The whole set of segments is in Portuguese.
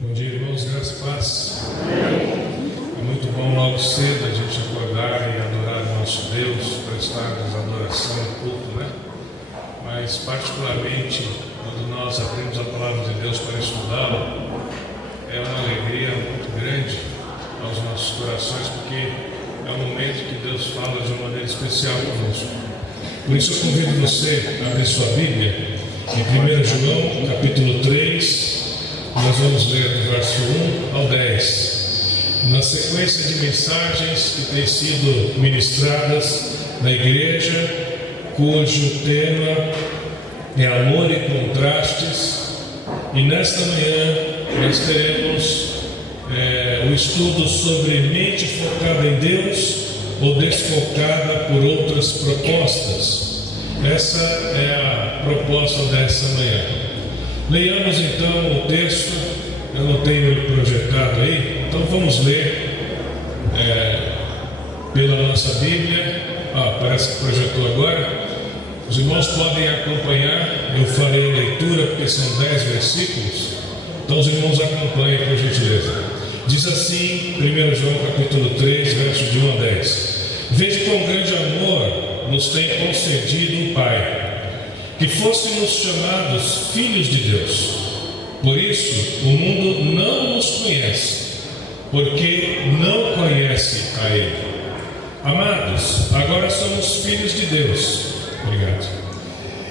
Bom dia, irmãos, graça e paz. É muito bom logo cedo a gente acordar e adorar o nosso Deus, prestar-nos adoração e culto, né? Mas particularmente quando nós abrimos a palavra de Deus para estudá-la, é uma alegria muito grande aos nossos corações, porque é um momento que Deus fala de uma maneira especial conosco. Por isso eu convido você a abrir sua Bíblia em 1 João, capítulo 3. Nós vamos ler do verso 1 ao 10, na sequência de mensagens que têm sido ministradas na igreja, cujo tema é amor e contrastes, e nesta manhã nós teremos o estudo sobre mente focada em Deus ou desfocada por outras propostas. Essa é a proposta dessa manhã. Leiamos então o texto. Eu não tenho ele projetado aí, então vamos ler pela nossa Bíblia. Parece que projetou agora. Os irmãos podem acompanhar. Eu farei a leitura porque são 10 versículos, então os irmãos acompanhem por gentileza. Diz assim, 1 João capítulo 3, versos de 1 a 10: Veja quão grande amor nos tem concedido o Pai, que fôssemos chamados filhos de Deus. Por isso, o mundo não nos conhece, porque não conhece a Ele. Amados, agora somos filhos de Deus. Obrigado.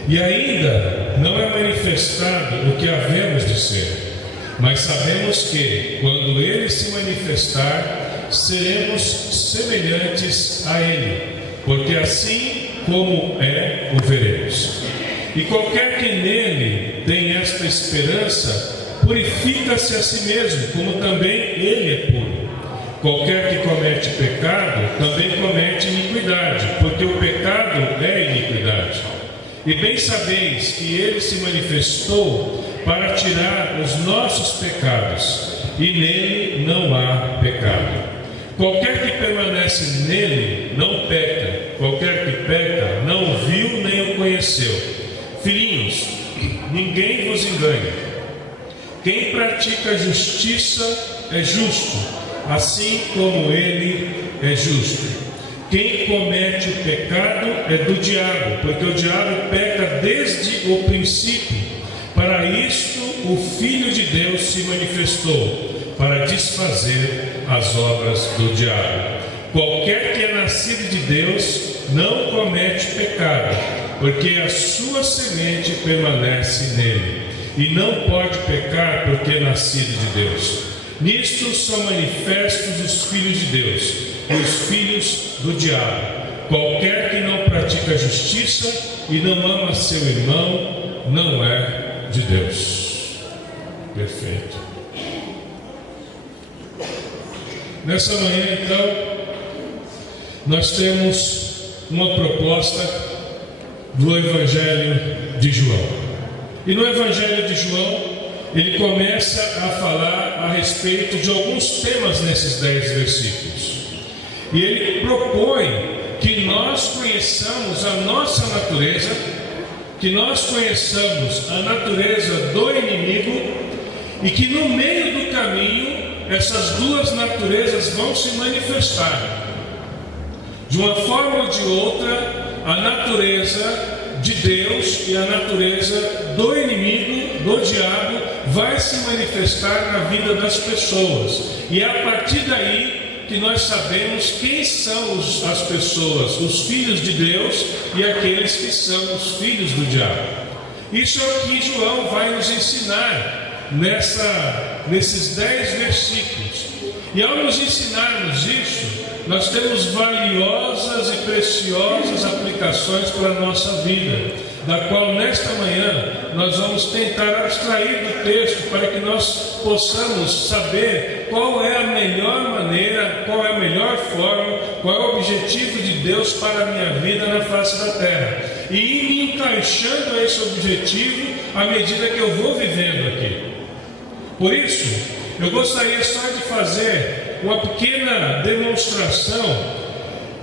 E ainda não é manifestado o que havemos de ser, mas sabemos que, quando Ele se manifestar, seremos semelhantes a Ele, porque assim como é, o veremos. E qualquer que nele tem esta esperança, purifica-se a si mesmo, como também ele é puro. Qualquer que comete pecado, também comete iniquidade, porque o pecado é iniquidade. E bem sabeis que ele se manifestou para tirar os nossos pecados, e nele não há pecado. Qualquer que permanece nele não peca, qualquer que peca não o viu nem o conheceu. Filhinhos, ninguém vos engane. Quem pratica a justiça é justo, assim como ele é justo. Quem comete o pecado é do diabo, porque o diabo peca desde o princípio. Para isto o Filho de Deus se manifestou, para desfazer as obras do diabo. Qualquer que é nascido de Deus não comete pecado, porque a sua semente permanece nele, e não pode pecar porque é nascido de Deus. Nisto são manifestos os filhos de Deus e os filhos do diabo. Qualquer que não pratica a justiça e não ama seu irmão, não é de Deus. Perfeito. Nessa manhã, então, nós temos uma proposta do Evangelho de João. E no Evangelho de João, ele começa a falar a respeito de alguns temas nesses 10 versículos. E ele propõe que nós conheçamos a nossa natureza, que nós conheçamos a natureza do inimigo, e que no meio do caminho essas duas naturezas vão se manifestar. De uma forma ou de outra, a natureza de Deus e a natureza do inimigo, do diabo, vai se manifestar na vida das pessoas. E é a partir daí que nós sabemos quem são as pessoas, os filhos de Deus e aqueles que são os filhos do diabo. Isso é o que João vai nos ensinar nesses 10 versículos. E ao nos ensinarmos isso, nós temos valiosas e preciosas aplicações para a nossa vida, da qual nesta manhã nós vamos tentar abstrair do texto para que nós possamos saber qual é a melhor maneira, qual é a melhor forma, qual é o objetivo de Deus para a minha vida na face da terra, e ir me encaixando a esse objetivo à medida que eu vou vivendo aqui. Por isso, eu gostaria só de fazer uma pequena demonstração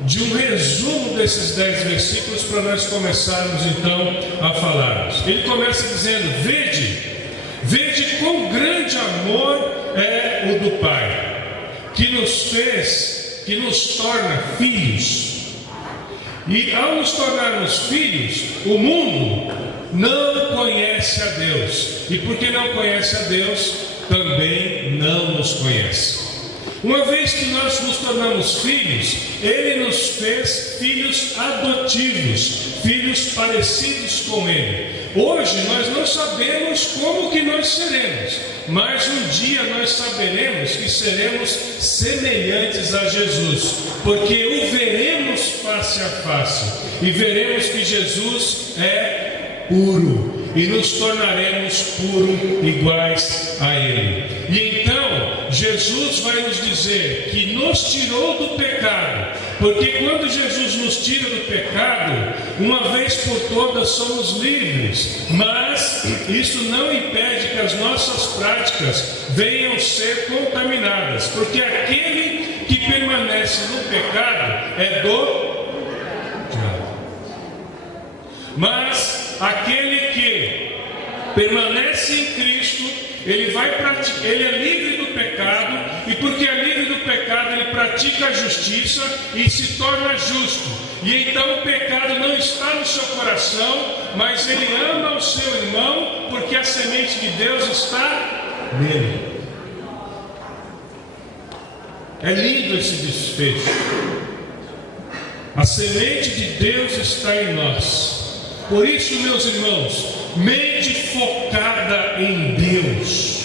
de um resumo desses 10 versículos para nós começarmos então a falarmos. Ele começa dizendo: vede quão grande amor amor é o do Pai, que nos torna filhos. E ao nos tornarmos filhos, o mundo não conhece a Deus. E porque não conhece a Deus, também não nos conhece. Uma vez que nós nos tornamos filhos, Ele nos fez filhos adotivos, filhos parecidos com Ele. Hoje nós não sabemos como que nós seremos, mas um dia nós saberemos que seremos semelhantes a Jesus, porque o veremos face a face, e veremos que Jesus é puro, e nos tornaremos puros iguais a Ele. E então Jesus vai nos dizer que nos tirou do pecado, porque quando Jesus nos tira do pecado, uma vez por todas somos livres, mas isso não impede que as nossas práticas venham ser contaminadas, porque aquele que permanece no pecado é do diabo. Mas aquele que permanece em Cristo, ele é livre do pecado, e porque é livre do pecado, ele pratica a justiça e se torna justo. E então o pecado não está no seu coração, mas ele ama o seu irmão, porque a semente de Deus está nele. É lindo esse desfecho. A semente de Deus está em nós. Por isso, meus irmãos, mente focada em Deus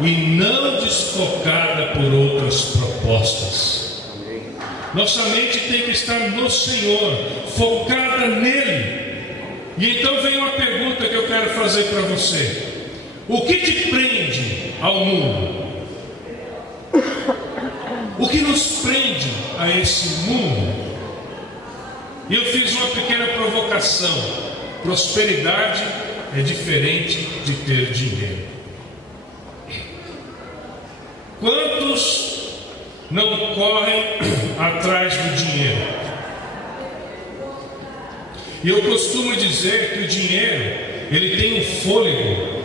e não desfocada por outras propostas. Nossa mente tem que estar no Senhor, focada nele. E então vem uma pergunta que eu quero fazer para você: o que te prende ao mundo? O que nos prende a esse mundo? E eu fiz uma pequena provocação: prosperidade é diferente de ter dinheiro. Quantos não correm atrás do dinheiro? E eu costumo dizer que o dinheiro, ele tem um fôlego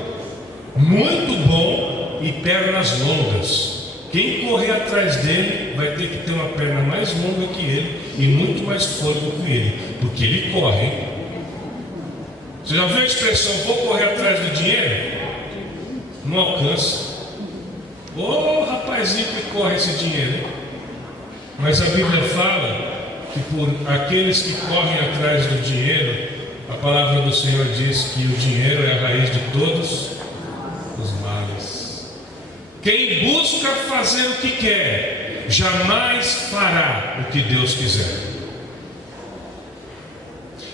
muito bom e pernas longas. Quem correr atrás dele vai ter que ter uma perna mais longa que ele e muito mais fôlego que ele, porque ele corre, hein? Você já viu a expressão, vou correr atrás do dinheiro? Não alcança. Ô rapazinho que corre esse dinheiro, hein? Mas a Bíblia fala que por aqueles que correm atrás do dinheiro, a palavra do Senhor diz que o dinheiro é a raiz de todos os males. Quem busca fazer o que quer, jamais fará o que Deus quiser.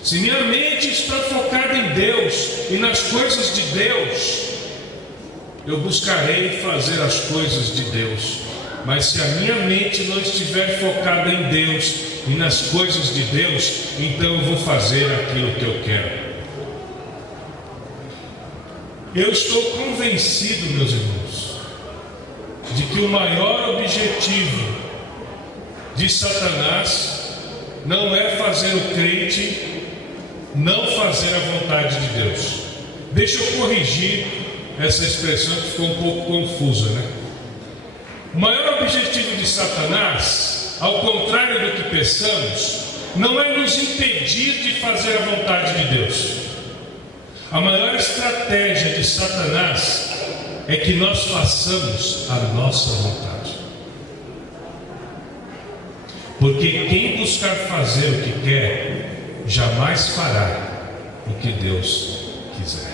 Se minha mente está focada em Deus e nas coisas de Deus, eu buscarei fazer as coisas de Deus. Mas se a minha mente não estiver focada em Deus e nas coisas de Deus, então eu vou fazer aquilo que eu quero. Eu estou convencido, meus irmãos, de que o maior objetivo de Satanás não é fazer o crente não fazer a vontade de Deus. Deixa eu corrigir essa expressão que ficou um pouco confusa, né? O maior objetivo de Satanás, ao contrário do que pensamos, não é nos impedir de fazer a vontade de Deus. A maior estratégia de Satanás é que nós façamos a nossa vontade. Porque quem buscar fazer o que quer, jamais fará o que Deus quiser.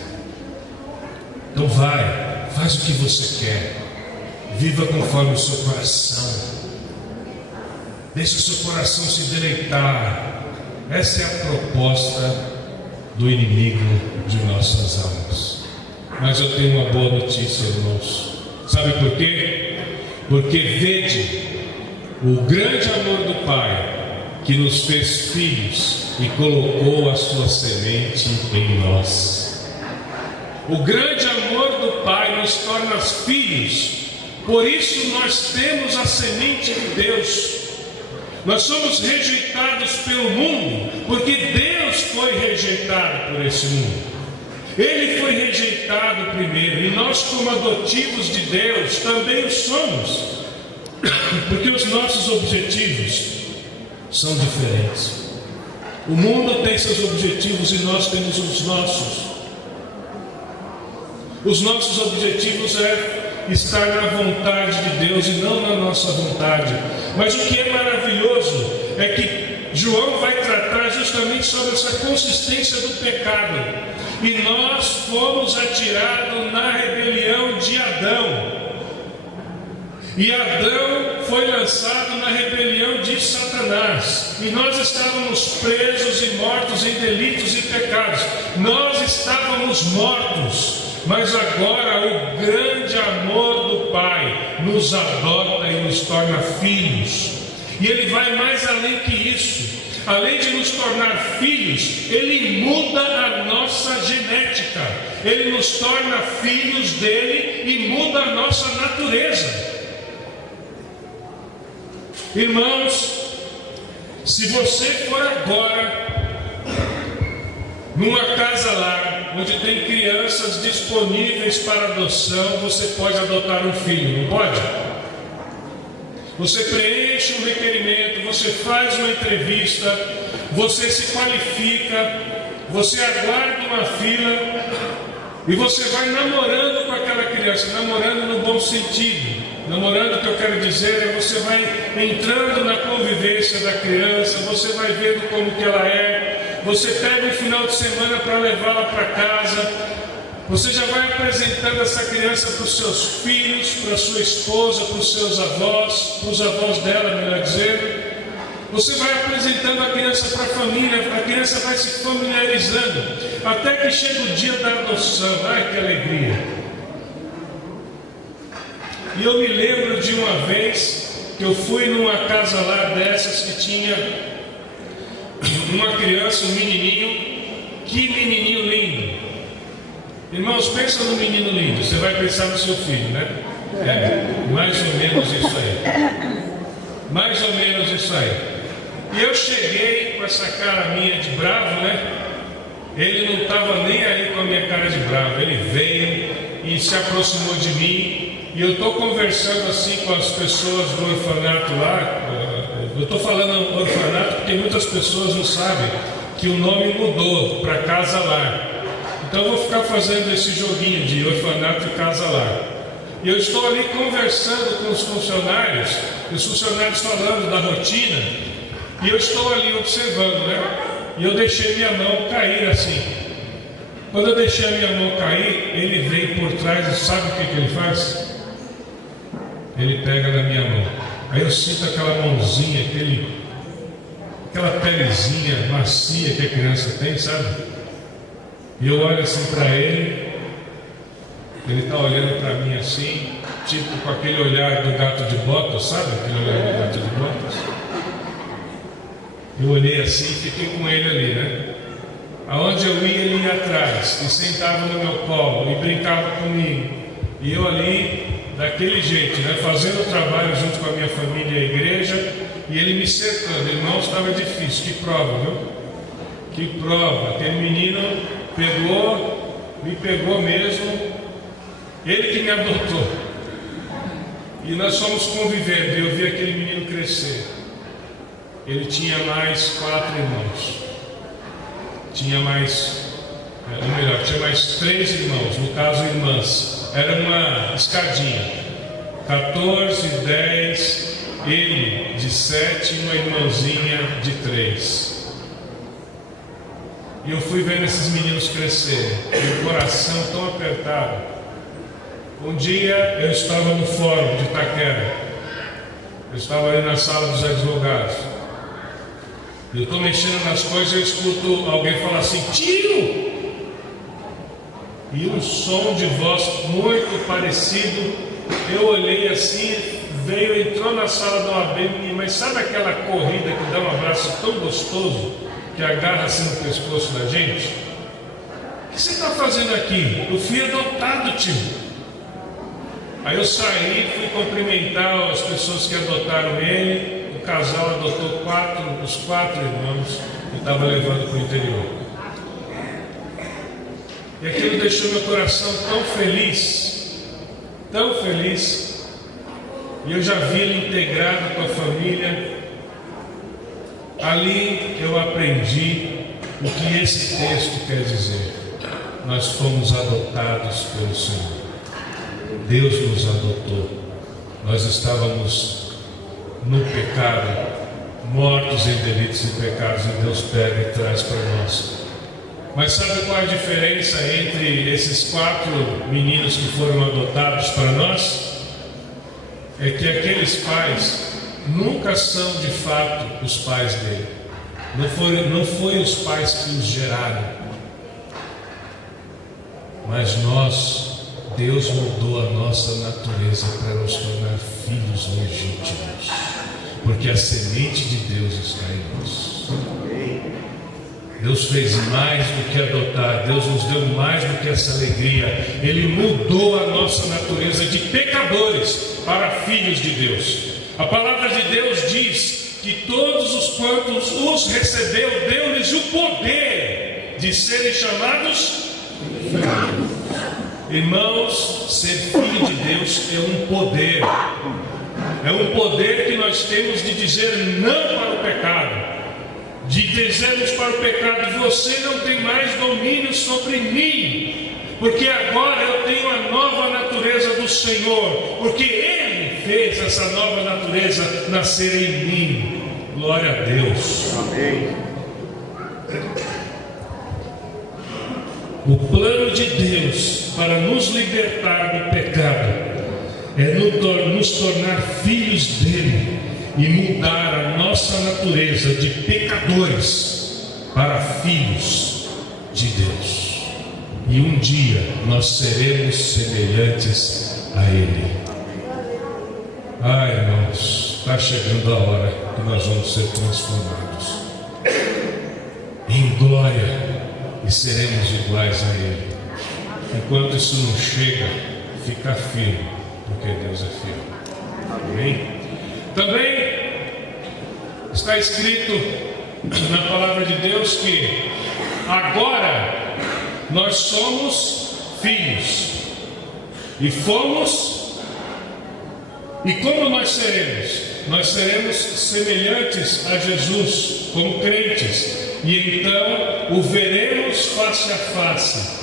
Então faz o que você quer, viva conforme o seu coração, deixe o seu coração se deleitar. Essa é a proposta do inimigo de nossas almas. Mas eu tenho uma boa notícia, irmãos. Sabe por quê? Porque vede o grande amor do Pai, que nos fez filhos e colocou a sua semente em nós. O grande amor do Pai nos torna filhos. Por isso nós temos a semente de Deus. Nós somos rejeitados pelo mundo, porque Deus foi rejeitado por esse mundo. Ele foi rejeitado primeiro, e nós, como adotivos de Deus, também o somos, porque os nossos objetivos são diferentes. O mundo tem seus objetivos e nós temos os nossos. Os nossos objetivos é estar na vontade de Deus e não na nossa vontade. Mas o que é maravilhoso é que João vai tratar justamente sobre essa consistência do pecado. E nós fomos atirados na rebelião de Adão. E Adão foi lançado na rebelião de Satanás. E nós estávamos presos e mortos em delitos e pecados. Nós estávamos mortos. Mas agora o grande amor do Pai nos adota e nos torna filhos. E Ele vai mais além que isso. Além de nos tornar filhos, Ele muda a nossa genética. Ele nos torna filhos dEle e muda a nossa natureza. Irmãos, se você for agora numa casa lá, onde tem crianças disponíveis para adoção, você pode adotar um filho, não pode? Você preenche um requerimento, você faz uma entrevista, você se qualifica, você aguarda uma fila e você vai namorando com aquela criança, namorando no bom sentido. Namorando, o que eu quero dizer é você vai entrando na convivência da criança, você vai vendo como que ela é, você pega um final de semana para levá-la para casa, você já vai apresentando essa criança para os seus filhos, para a sua esposa, para os seus avós, para os avós dela, melhor dizendo. Você vai apresentando a criança para a família, a criança vai se familiarizando, até que chega o dia da adoção. Ai, que alegria! E eu me lembro de uma vez que eu fui numa casa lá dessas que tinha uma criança, um menininho. Que menininho lindo! Irmãos, pensa no menino lindo, você vai pensar no seu filho, né? É, mais ou menos isso aí. Mais ou menos isso aí. E eu cheguei com essa cara minha de bravo, né? Ele não estava nem aí com a minha cara de bravo. Ele veio e se aproximou de mim. E eu estou conversando assim com as pessoas do orfanato lá. Eu estou falando orfanato porque muitas pessoas não sabem que o nome mudou para Casa Lar. Então eu vou ficar fazendo esse joguinho de orfanato e Casa Lar. E eu estou ali conversando com os funcionários falando da rotina. E eu estou ali observando, né? E eu deixei minha mão cair assim. Quando eu deixei a minha mão cair, ele veio por trás e sabe o que ele faz? Ele pega na minha mão. Aí eu sinto aquela mãozinha, aquela pelezinha macia que a criança tem, sabe? E eu olho assim para ele. Ele está olhando para mim assim, tipo com aquele olhar do gato de botas, sabe? Aquele olhar do gato de botas. Eu olhei assim e fiquei com ele ali, né? Aonde eu ia, ele ia atrás e sentava no meu colo e brincava comigo. E eu ali, daquele jeito, né? Fazendo o trabalho junto com a minha família e a igreja, e ele me cercando. Irmãos, estava difícil. Que prova, viu? Que prova. Aquele menino me pegou mesmo. Ele que me adotou. E nós fomos convivendo. E eu vi aquele menino crescer. Ele tinha mais 4 irmãos. Tinha mais 3 irmãos, no caso irmãs. Era uma escadinha. 14, 10, ele de 7 e uma irmãzinha de 3. E eu fui vendo esses meninos crescerem. E o coração tão apertado. Um dia eu estava no fórum de Itaquera. Eu estava ali na sala dos advogados. Eu estou mexendo nas coisas e eu escuto alguém falar assim: tio! E um som de voz muito parecido. Eu olhei assim, entrou na sala da OAB, mas sabe aquela corrida que dá um abraço tão gostoso, que agarra assim no pescoço da gente? O que você está fazendo aqui? Eu fui adotado, tio. Aí eu saí, fui cumprimentar as pessoas que adotaram ele. O casal adotou os 4 irmãos que estava levando para o interior. E aquilo deixou meu coração tão feliz, tão feliz. E eu já vi ele integrado com a família. Ali eu aprendi o que esse texto quer dizer. Nós fomos adotados pelo Senhor. Deus nos adotou. Nós estávamos no pecado, mortos em delitos e pecados, e Deus pega e traz para nós. Mas sabe qual é a diferença entre esses 4 meninos que foram adotados para nós? É que aqueles pais nunca são de fato os pais dele. Não foi os pais que os geraram. Mas nós, Deus mudou a nossa natureza para nos tornar filhos legítimos. Porque a semente de Deus está em nós. Deus fez mais do que adotar. Deus nos deu mais do que essa alegria. Ele mudou a nossa natureza de pecadores para filhos de Deus. A palavra de Deus diz que todos os quantos os recebeu, deu-lhes o poder de serem chamados filhos. Irmãos, ser filho de Deus é um poder. É um poder que nós temos de dizer não para o pecado. De dizermos para o pecado: você não tem mais domínio sobre mim, porque agora eu tenho a nova natureza do Senhor, porque Ele fez essa nova natureza nascer em mim. Glória a Deus. Amém. O plano de Deus para nos libertar do pecado é nos tornar filhos dele e mudar a nossa natureza de pecadores para filhos de Deus. E um dia nós seremos semelhantes a Ele. Ai, irmãos, está chegando a hora que nós vamos ser transformados em glória e seremos iguais a Ele. Enquanto isso não chega, fica firme, porque Deus é fiel. Amém? Também está escrito na palavra de Deus que agora nós somos filhos e fomos, e como nós seremos? Nós seremos semelhantes a Jesus como crentes, e então o veremos face a face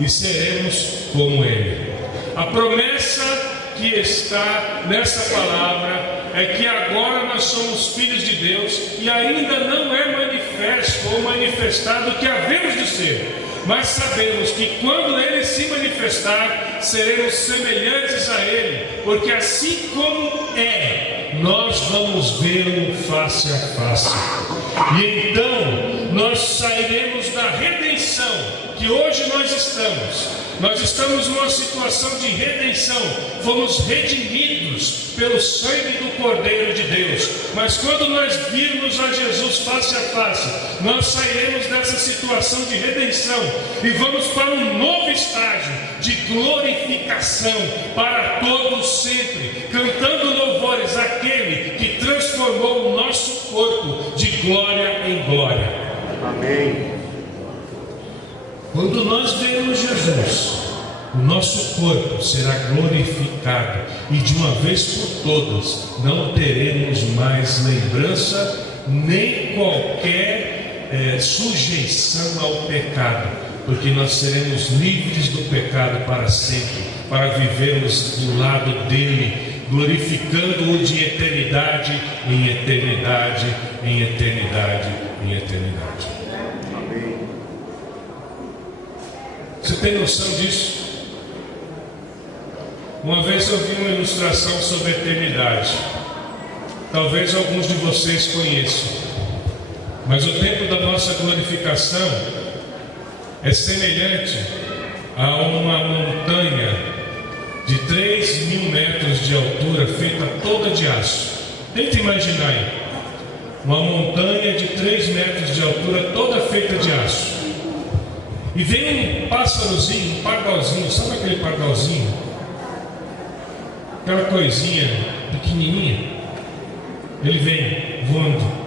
e seremos como Ele. A promessa que está nessa palavra é que agora nós somos filhos de Deus e ainda não é manifesto ou manifestado o que havemos de ser, mas sabemos que quando Ele se manifestar, seremos semelhantes a Ele, porque assim como é, nós vamos vê-lo face a face. E então nós sairemos da redenção que hoje nós estamos. Nós estamos numa situação de redenção, fomos redimidos pelo sangue do Cordeiro de Deus. Mas quando nós virmos a Jesus face a face, nós sairemos dessa situação de redenção e vamos para um novo estágio de glorificação para todos sempre, cantando louvores àquele que transformou o nosso corpo de glória em glória. Amém. Quando nós vermos Jesus, o nosso corpo será glorificado e de uma vez por todas não teremos mais lembrança nem qualquer sujeição ao pecado, porque nós seremos livres do pecado para sempre, para vivermos do lado dele, glorificando-o de eternidade em eternidade, em eternidade, em eternidade. Amém. Você tem noção disso? Uma vez eu vi uma ilustração sobre a eternidade. Talvez alguns de vocês conheçam. Mas o tempo da nossa glorificação é semelhante a uma montanha de 3.000 metros de altura, feita toda de aço. Tenta imaginar aí. Uma montanha de 3 metros de altura, toda feita de aço. E vem um pássarozinho, um pardalzinho, sabe aquele pardalzinho? Aquela coisinha pequenininha. Ele vem voando.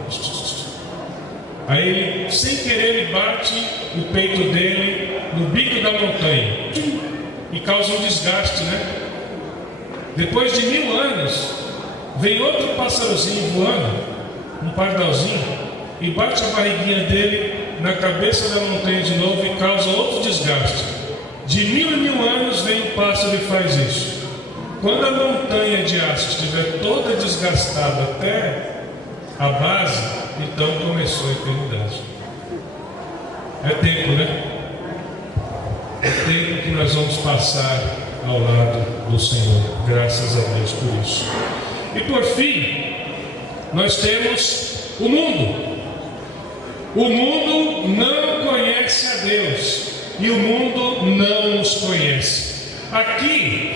Aí ele, sem querer, ele bate o peito dele no bico da montanha e causa um desgaste, né? Depois de 1000 anos, vem outro pássarozinho voando, um pardalzinho, e bate a barriguinha dele na cabeça da montanha de novo e causa outro desgaste. De 1000 em 1000 anos vem o pássaro e faz isso. Quando a montanha de aço estiver toda desgastada até a base, então começou a eternidade. É tempo, né? É tempo que nós vamos passar ao lado do Senhor. Graças a Deus por isso. E por fim, nós temos o mundo. O mundo não conhece a Deus e o mundo não nos conhece. Aqui,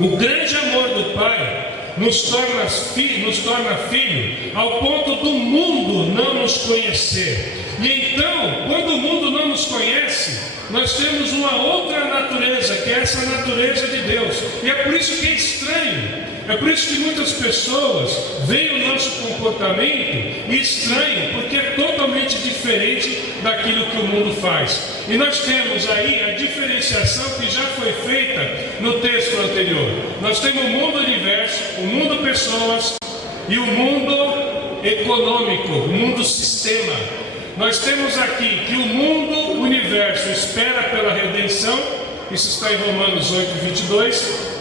o grande amor do Pai nos torna filho ao ponto do mundo não nos conhecer. E então, quando o mundo não nos conhece, nós temos uma outra natureza, que é essa natureza de Deus. E é por isso que é estranho. É por isso que muitas pessoas veem o nosso comportamento e estranham, porque é totalmente diferente daquilo que o mundo faz. E nós temos aí a diferenciação que já foi feita no texto anterior. Nós temos o mundo universo, o mundo pessoas e o mundo econômico, o mundo sistema. Nós temos aqui que o mundo universo espera pela redenção, isso está em Romanos 8:22.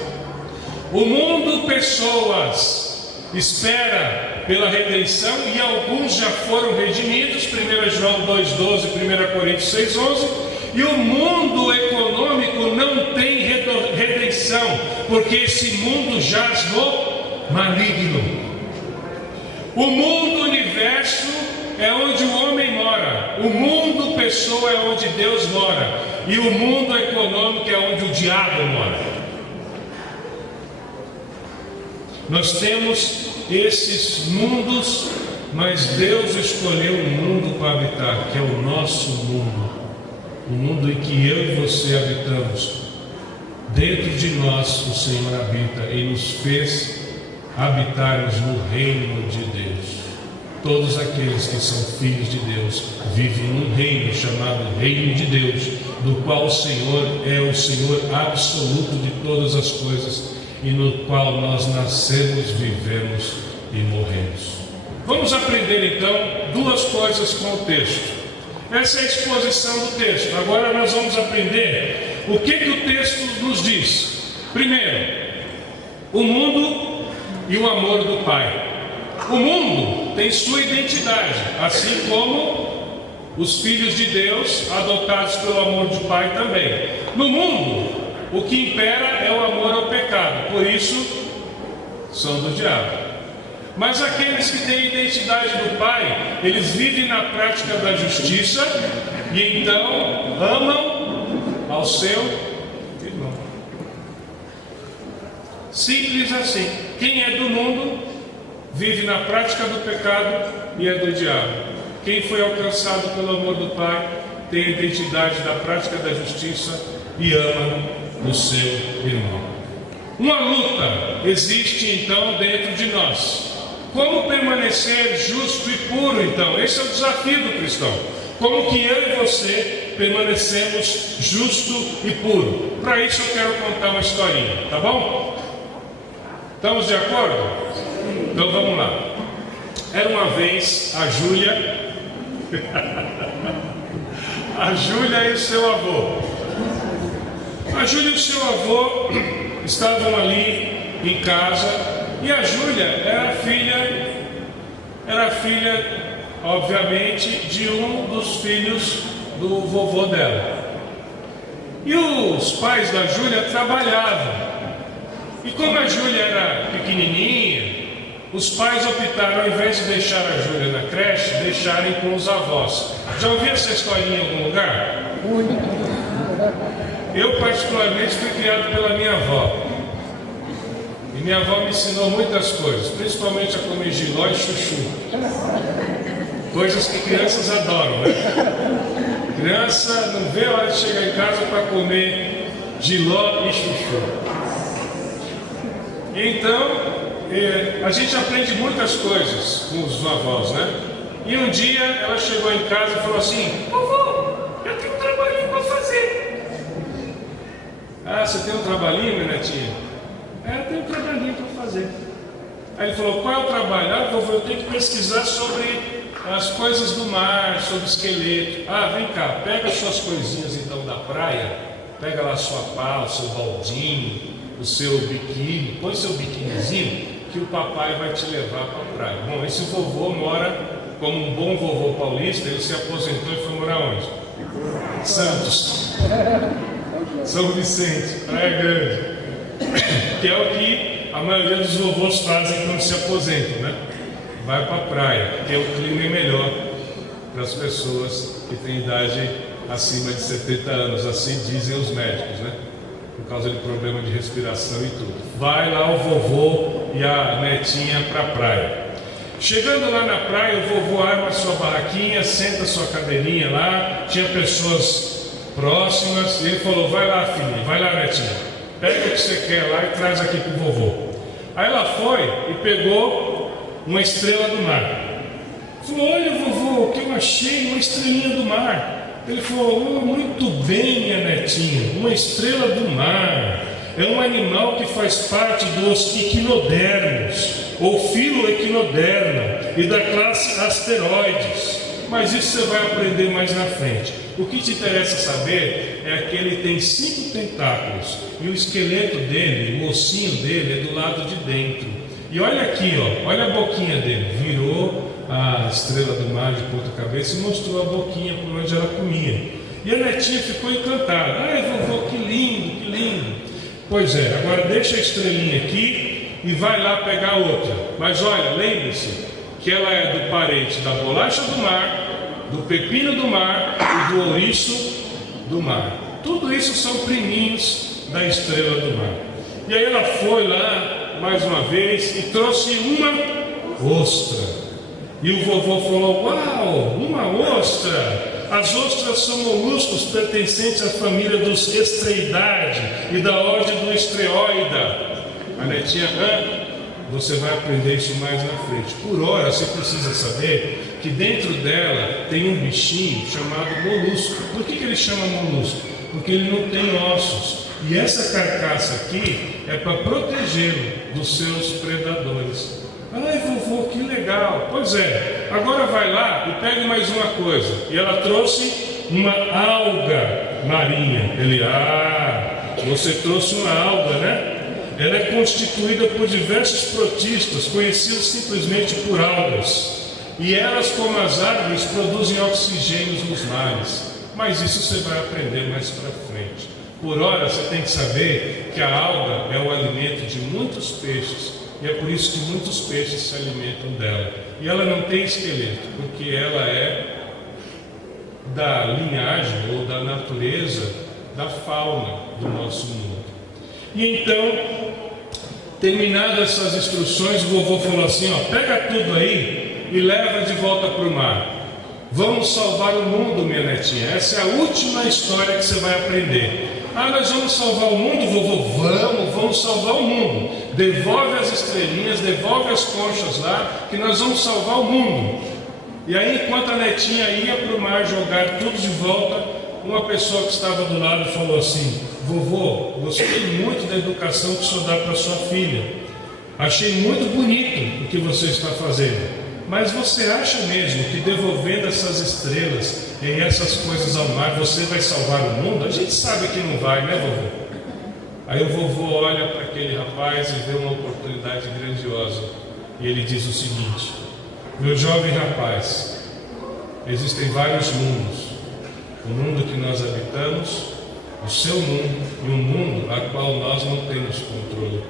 O mundo pessoas espera pela redenção e alguns já foram redimidos, 1 João 2:12, 1 Coríntios 6:11. E o mundo econômico não tem redenção, porque esse mundo jaz no maligno. O mundo universo é onde o homem mora, o mundo pessoa é onde Deus mora, e o mundo econômico é onde o diabo mora. Nós temos esses mundos, mas Deus escolheu um mundo para habitar, que é o nosso mundo, o mundo em que eu e você habitamos. Dentro de nós o Senhor habita e nos fez habitarmos no reino de Deus. Todos aqueles que são filhos de Deus vivem num reino chamado Reino de Deus, do qual o Senhor é o Senhor absoluto de todas as coisas, e no qual nós nascemos, vivemos e morremos. Vamos aprender então duas coisas com o texto. Essa é a exposição do texto. Agora nós vamos aprender o que o texto nos diz. Primeiro, o mundo e o amor do Pai. O mundo tem sua identidade, assim como os filhos de Deus, adotados pelo amor do Pai também. No mundo, o que impera é o amor ao pecado, por isso são do diabo. Mas aqueles que têm a identidade do Pai, eles vivem na prática da justiça e então amam ao seu irmão. Simples assim. Quem é do mundo vive na prática do pecado e é do diabo. Quem foi alcançado pelo amor do Pai tem a identidade da prática da justiça e ama o seu irmão. Uma luta existe então dentro de nós. Como permanecer justo e puro então? Esse é o desafio do cristão. Como que eu e você permanecemos justo e puro? Para isso eu quero contar uma historinha, tá bom? Estamos de acordo? Então vamos lá. Era uma vez a Júlia a Júlia e o seu avô. A Júlia e o seu avô estavam ali em casa, e a Júlia era filha, obviamente, de um dos filhos do vovô dela. E os pais da Júlia trabalhavam. E como a Júlia era pequenininha, os pais optaram, ao invés de deixar a Júlia na creche, deixarem com os avós. Já ouviu essa historinha em algum lugar? Eu particularmente fui criado pela minha avó. E minha avó me ensinou muitas coisas, principalmente a comer jiló e chuchu. Coisas que crianças adoram, né? Criança não vê a hora de chegar em casa para comer jiló e chuchu. Então, a gente aprende muitas coisas com os avós, né? E um dia ela chegou em casa e falou assim: vovô, eu tenho um trabalhinho para fazer. Ah, você tem um trabalhinho, minha netinha? Tem um trabalhinho para fazer. Aí ele falou, qual é o trabalho? Ah, vovô, eu tenho que pesquisar sobre as coisas do mar, sobre esqueleto. Ah, vem cá, pega as suas coisinhas então da praia, pega lá a sua pá, o seu baldinho, o seu biquíni, põe seu biquinizinho, que o papai vai te levar para a praia. Bom, esse vovô mora como um bom vovô paulista, ele se aposentou e foi morar onde? Santos, São Vicente, Praia Grande, que é o que a maioria dos vovôs fazem quando se aposentam, né? Vai para a praia, porque o clima é melhor para as pessoas que têm idade acima de 70 anos, assim dizem os médicos, né? Por causa de problema de respiração e tudo. Vai lá o vovô e a netinha para a praia. Chegando lá na praia, o vovô arma a sua barraquinha, senta a sua cadeirinha lá, tinha pessoas próximas, e ele falou, vai lá filhinha, vai lá netinha, pega o que você quer lá e traz aqui para o vovô. Aí ela foi e pegou uma estrela do mar. Falou, olha vovô, o que eu achei, uma estrelinha do mar. Ele falou, muito bem minha netinha, uma estrela do mar. É um animal que faz parte dos equinodermos, ou filoequinoderma, e da classe asteroides. Mas isso você vai aprender mais na frente. O que te interessa saber é que ele tem 5 tentáculos, e o esqueleto dele, o ossinho dele é do lado de dentro. E olha aqui, ó, olha a boquinha dele, virou a estrela do mar de ponta cabeça e mostrou a boquinha por onde ela comia. E a netinha ficou encantada. Ai vovô, que lindo, que lindo. Pois é, agora deixa a estrelinha aqui e vai lá pegar outra. Mas olha, lembre-se que ela é do parente da bolacha do mar, do pepino do mar e do ouriço do mar. Tudo isso são priminhos da estrela do mar. E aí ela foi lá mais uma vez e trouxe uma ostra. E o vovô falou, uau, uma ostra! As ostras são moluscos pertencentes à família dos Estreidae e da ordem do Estreoida. A netinha, você vai aprender isso mais na frente. Por hora, você precisa saber que dentro dela tem um bichinho chamado molusco. Por que ele chama molusco? Porque ele não tem ossos. E essa carcaça aqui é para protegê-lo dos seus predadores. Ai vovô, que legal. Pois é, agora vai lá e pegue mais uma coisa. E ela trouxe uma alga marinha. Ele, você trouxe uma alga, né? Ela é constituída por diversos protistas, conhecidos simplesmente por algas. E elas, como as árvores, produzem oxigênio nos mares. Mas isso você vai aprender mais para frente. Por hora, você tem que saber que a alga é o alimento de muitos peixes. E é por isso que muitos peixes se alimentam dela. E ela não tem esqueleto, porque ela é da linhagem ou da natureza da fauna do nosso mundo. E então, terminadas essas instruções, o vovô falou assim, pega tudo aí e leva de volta para o mar. Vamos salvar o mundo, minha netinha. Essa é a última história que você vai aprender. Nós vamos salvar o mundo, vovô? Vamos salvar o mundo. Devolve as estrelinhas, devolve as conchas lá, que nós vamos salvar o mundo. E aí, enquanto a netinha ia para o mar jogar tudo de volta, uma pessoa que estava do lado falou assim, vovô, gostei muito da educação que o senhor dá para sua filha. Achei muito bonito o que você está fazendo. Mas você acha mesmo que devolvendo essas estrelas e essas coisas ao mar, você vai salvar o mundo? A gente sabe que não vai, né vovô? Aí o vovô olha para aquele rapaz e vê uma oportunidade grandiosa. E ele diz o seguinte, meu jovem rapaz, existem vários mundos. O mundo que nós habitamos, o seu mundo e um mundo a qual nós não temos controle.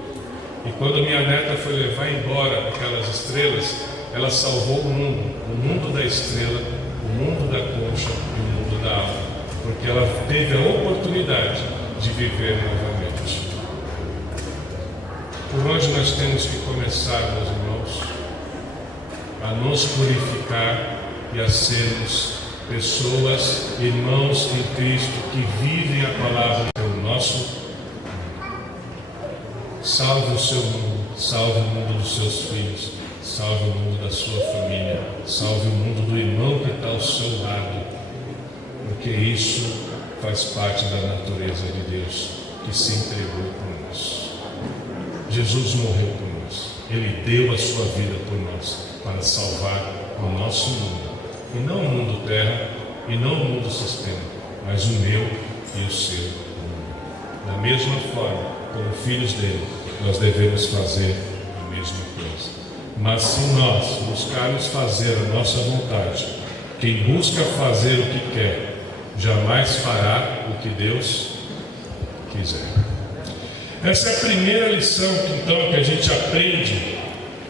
E quando minha neta foi levar embora aquelas estrelas, ela salvou o mundo da estrela, o mundo da concha e o mundo da alma, porque ela teve a oportunidade de viver novamente. Por onde nós temos que começar, meus irmãos? A nos purificar e a sermos pessoas, irmãos em Cristo, que vivem a palavra pelo nosso mundo. Salve o seu mundo, salve o mundo dos seus filhos, salve o mundo da sua família, salve o mundo do irmão que está ao seu lado, porque isso faz parte da natureza de Deus. que se entregou por nós. Jesus morreu por nós. Ele deu a sua vida por nós, para salvar o nosso mundo. E não o mundo terra, e não o mundo sistema, mas o meu e o seu mundo. Da mesma forma, como filhos dele, nós devemos fazer a mesma coisa. Mas se nós buscarmos fazer a nossa vontade, quem busca fazer o que quer, jamais fará o que Deus quiser. Essa é a primeira lição então que a gente aprende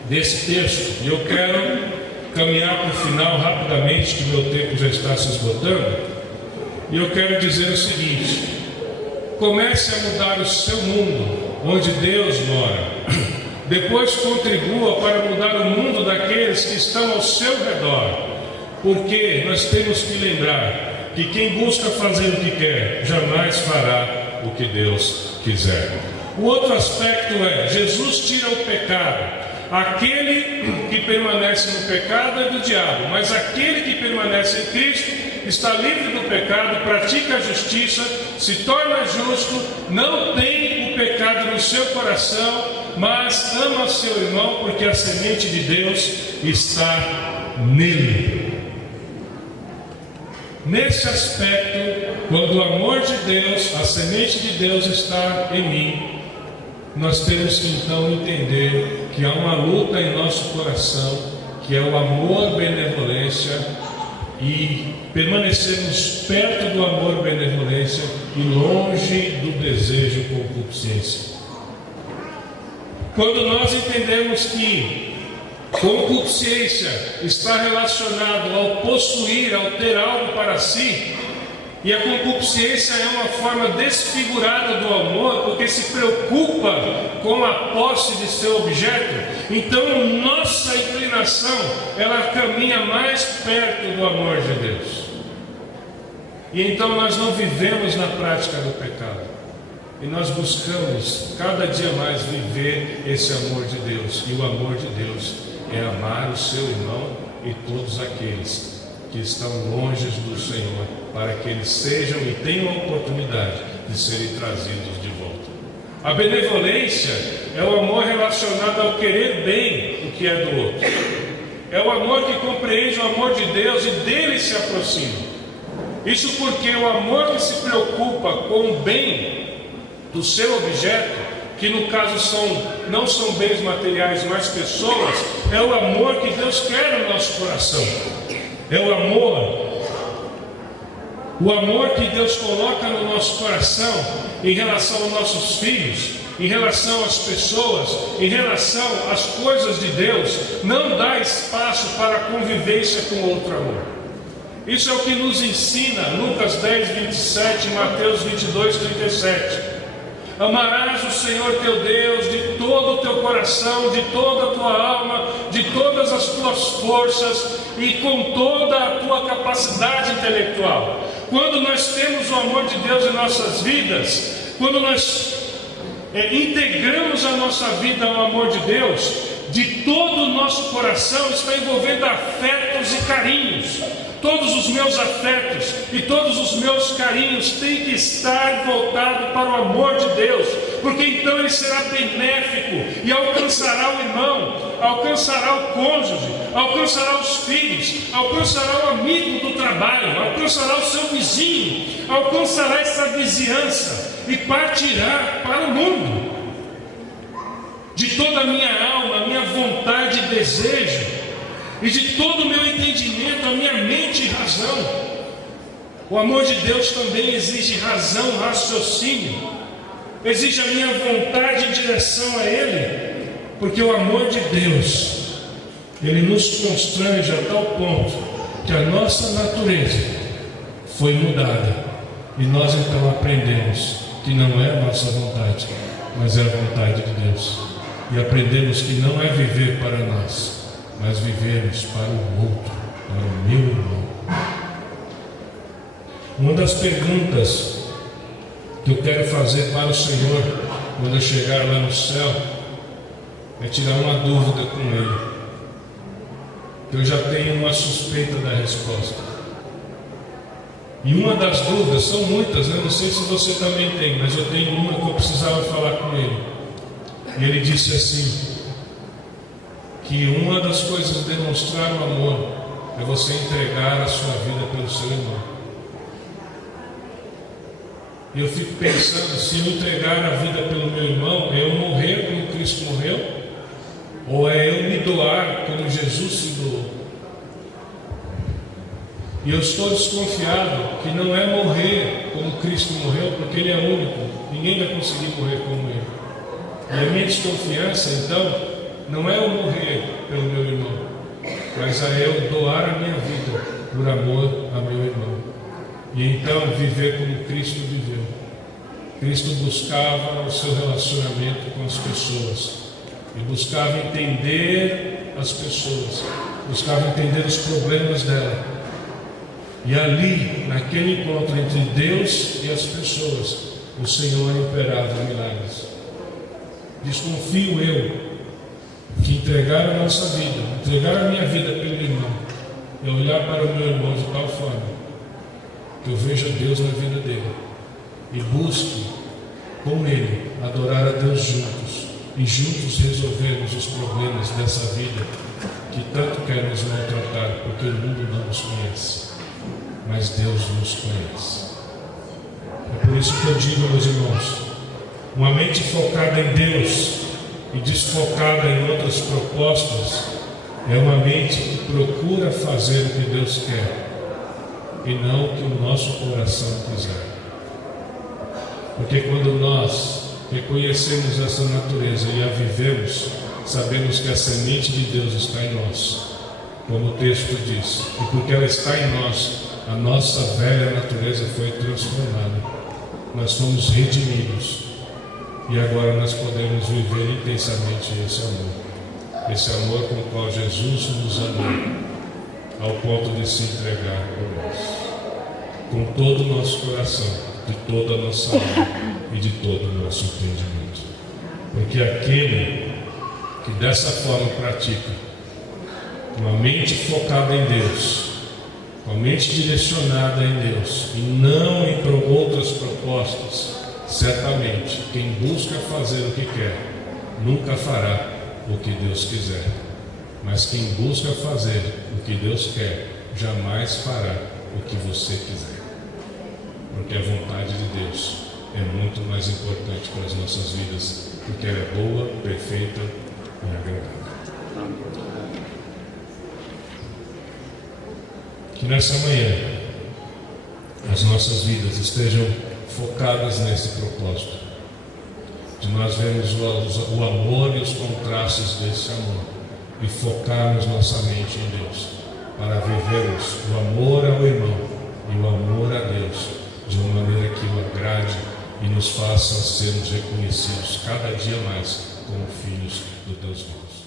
desse texto. E eu quero caminhar para o final rapidamente, que meu tempo já está se esgotando. E eu quero dizer o seguinte: comece a mudar o seu mundo, onde Deus mora. Depois contribua para mudar o mundo daqueles que estão ao seu redor. Porque nós temos que lembrar que quem busca fazer o que quer, jamais fará o que Deus quiser. O outro aspecto é: Jesus tira o pecado. Aquele que permanece no pecado é do diabo, mas aquele que permanece em Cristo está livre do pecado, pratica a justiça, se torna justo, não tem o pecado no seu coração, mas ama seu irmão, porque a semente de Deus está nele. Nesse aspecto, quando o amor de Deus, a semente de Deus está em mim, nós temos que então entender que há uma luta em nosso coração, que é o amor, benevolência, e permanecermos perto do amor, benevolência, e longe do desejo, concupiscência. Quando nós entendemos que concupiscência está relacionado ao possuir, ao ter algo para si, e a concupiscência é uma forma desfigurada do amor, porque se preocupa com a posse de seu objeto, então nossa inclinação, ela caminha mais perto do amor de Deus. E então nós não vivemos na prática do pecado, e nós buscamos cada dia mais viver esse amor de Deus. E o amor de Deus é amar o seu irmão e todos aqueles que estão longe do Senhor, para que eles sejam e tenham a oportunidade de serem trazidos de volta. A benevolência é o amor relacionado ao querer bem o que é do outro. É o amor que compreende o amor de Deus e dele se aproxima. Isso porque o amor que se preocupa com o bem do seu objeto, que no caso não são bens materiais, mas pessoas, é o amor que Deus quer no nosso coração. É o amor que Deus coloca no nosso coração em relação aos nossos filhos, em relação às pessoas, em relação às coisas de Deus, não dá espaço para a convivência com outro amor. Isso é o que nos ensina Lucas 10, 27 e Mateus 22, 37. Amarás o Senhor teu Deus de todo o teu coração, de toda a tua alma, de todas as tuas forças e com toda a tua capacidade intelectual. Quando nós temos o amor de Deus em nossas vidas, quando nós integramos a nossa vida ao amor de Deus, de todo o nosso coração está envolvendo afetos e carinhos. Todos os meus afetos e todos os meus carinhos têm que estar voltados para o amor de Deus, porque então ele será benéfico e alcançará o irmão, alcançará o cônjuge, alcançará os filhos, alcançará o amigo do trabalho, alcançará o seu vizinho, alcançará essa vizinhança e partirá para o mundo. De toda a minha alma, a minha vontade e desejo, e de todo o meu entendimento, a minha mente e razão. O amor de Deus também exige razão, raciocínio, exige a minha vontade em direção a Ele, porque o amor de Deus, Ele nos constrange a tal ponto que a nossa natureza foi mudada, e nós então aprendemos que não é a nossa vontade, mas é a vontade de Deus, e aprendemos que não é viver para nós, mas vivemos para o outro, para o meu irmão. Uma das perguntas que eu quero fazer para o Senhor quando eu chegar lá no céu é tirar uma dúvida com Ele. Eu já tenho uma suspeita da resposta. E uma das dúvidas, são muitas, eu não sei se você também tem, mas eu tenho uma que eu precisava falar com ele. E ele disse assim, que uma das coisas de demonstrar o amor é você entregar a sua vida pelo seu irmão. E eu fico pensando, se eu entregar a vida pelo meu irmão, é eu morrer como Cristo morreu? Ou é eu me doar como Jesus se doou? E eu estou desconfiado que não é morrer como Cristo morreu, porque Ele é único, ninguém vai conseguir morrer como Ele. E a minha desconfiança, então, não é eu morrer pelo meu irmão, mas é eu doar a minha vida por amor a meu irmão. E então viver como Cristo viveu. Cristo buscava o seu relacionamento com as pessoas, e buscava entender as pessoas, buscava entender os problemas dela. E ali, naquele encontro entre Deus e as pessoas, o Senhor operava milagres. Desconfio eu que entregar a nossa vida, entregar a minha vida pelo irmão, é olhar para o meu irmão de tal forma que eu veja Deus na vida dele e busque com ele adorar a Deus juntos e juntos resolvermos os problemas dessa vida que tanto quer nos maltratar, porque o mundo não nos conhece, mas Deus nos conhece. É por isso que eu digo, meus irmãos, uma mente focada em Deus e desfocada em outras propostas é uma mente que procura fazer o que Deus quer e não o que o nosso coração quiser. Porque quando nós reconhecemos essa natureza e a vivemos, sabemos que a semente de Deus está em nós, como o texto diz, e porque ela está em nós, a nossa velha natureza foi transformada, nós fomos redimidos e agora nós podemos viver intensamente esse amor com o qual Jesus nos amou, ao ponto de se entregar por nós, com todo o nosso coração, de toda a nossa alma e de todo o nosso entendimento. Porque aquele que dessa forma pratica uma mente focada em Deus, uma mente direcionada em Deus e não em outras propostas, certamente quem busca fazer o que quer nunca fará o que Deus quiser, mas quem busca fazer o que Deus quer jamais fará o que você quiser, porque a vontade de Deus é muito mais importante para as nossas vidas, porque ela é boa, perfeita e agradável. Que nessa manhã as nossas vidas estejam focadas nesse propósito, de nós vermos o amor e os contrastes desse amor e focarmos nossa mente em Deus, para vivermos o amor ao irmão e o amor a Deus de uma maneira que o agrade e nos faça sermos reconhecidos cada dia mais como filhos do Deus vivo.